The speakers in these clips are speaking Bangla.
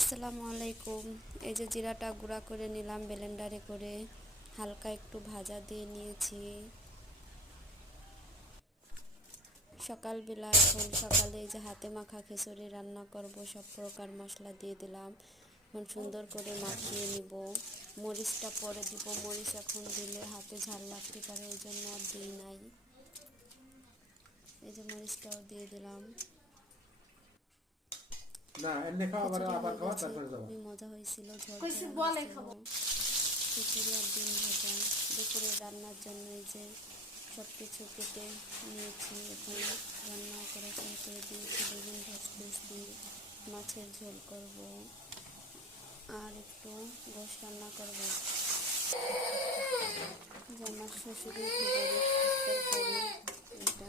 আসসালামু আলাইকুম। এই যে জিরাটা গুঁড়া করে নিলাম ব্লেন্ডারে করে, হালকা একটু ভাজা দিয়ে নিয়েছি। সকালবেলা এখন সকালে এই যে হাতে মাখা খিচুড়ি রান্না করব, সব প্রকার মশলা দিয়ে দিলাম। এখন সুন্দর করে মাখিয়ে নিব। মরিচটা পরে দিব, মরিচ এখন দিলে হাতে ঝাল লাগতে পারে, এই জন্য আর দিই নাই। এই যে মরিচটাও দিয়ে দিলাম। না এমনি খাওয়া আবার খিচুড়ি আবার হয়ে খাওয়া গেছে, তারপরে যাবো। খুবই মজা হয়েছিল, ঝরঝরা হয়েছিল। খিচুড়ি আর ডিম ভাজা দুপুরে রান্নার জন্য এই যে সব কিছু কেটে নিয়েছি। এখন রান্না করা শুরু করে দিয়েছি। বেগুন ভাজতেছি, মাছের ঝোল করব আর একটু গোশ রান্না করব। যে আমার শ্বশুরের ফেভারিট তরকারি এটা।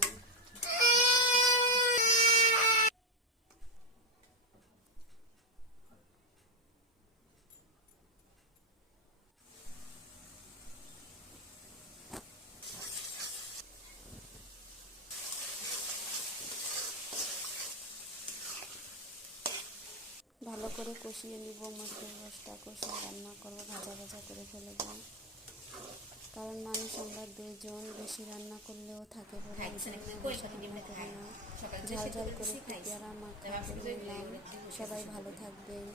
ভালো করে কষিয়ে নিব, মরিচের রসটা কষিয়ে রান্না করব, ভাজা ভাজা করে ফেলব। কারণ মানুষ আমরা দুইজন, বেশি রান্না করলেও থাকে পরে, এই জন্য বেশি রান্না করি না। ঝাল ঝাল করে একটু পেঁয়ারা মাখা করে নিলাম। সবাই ভালো থাকবেন।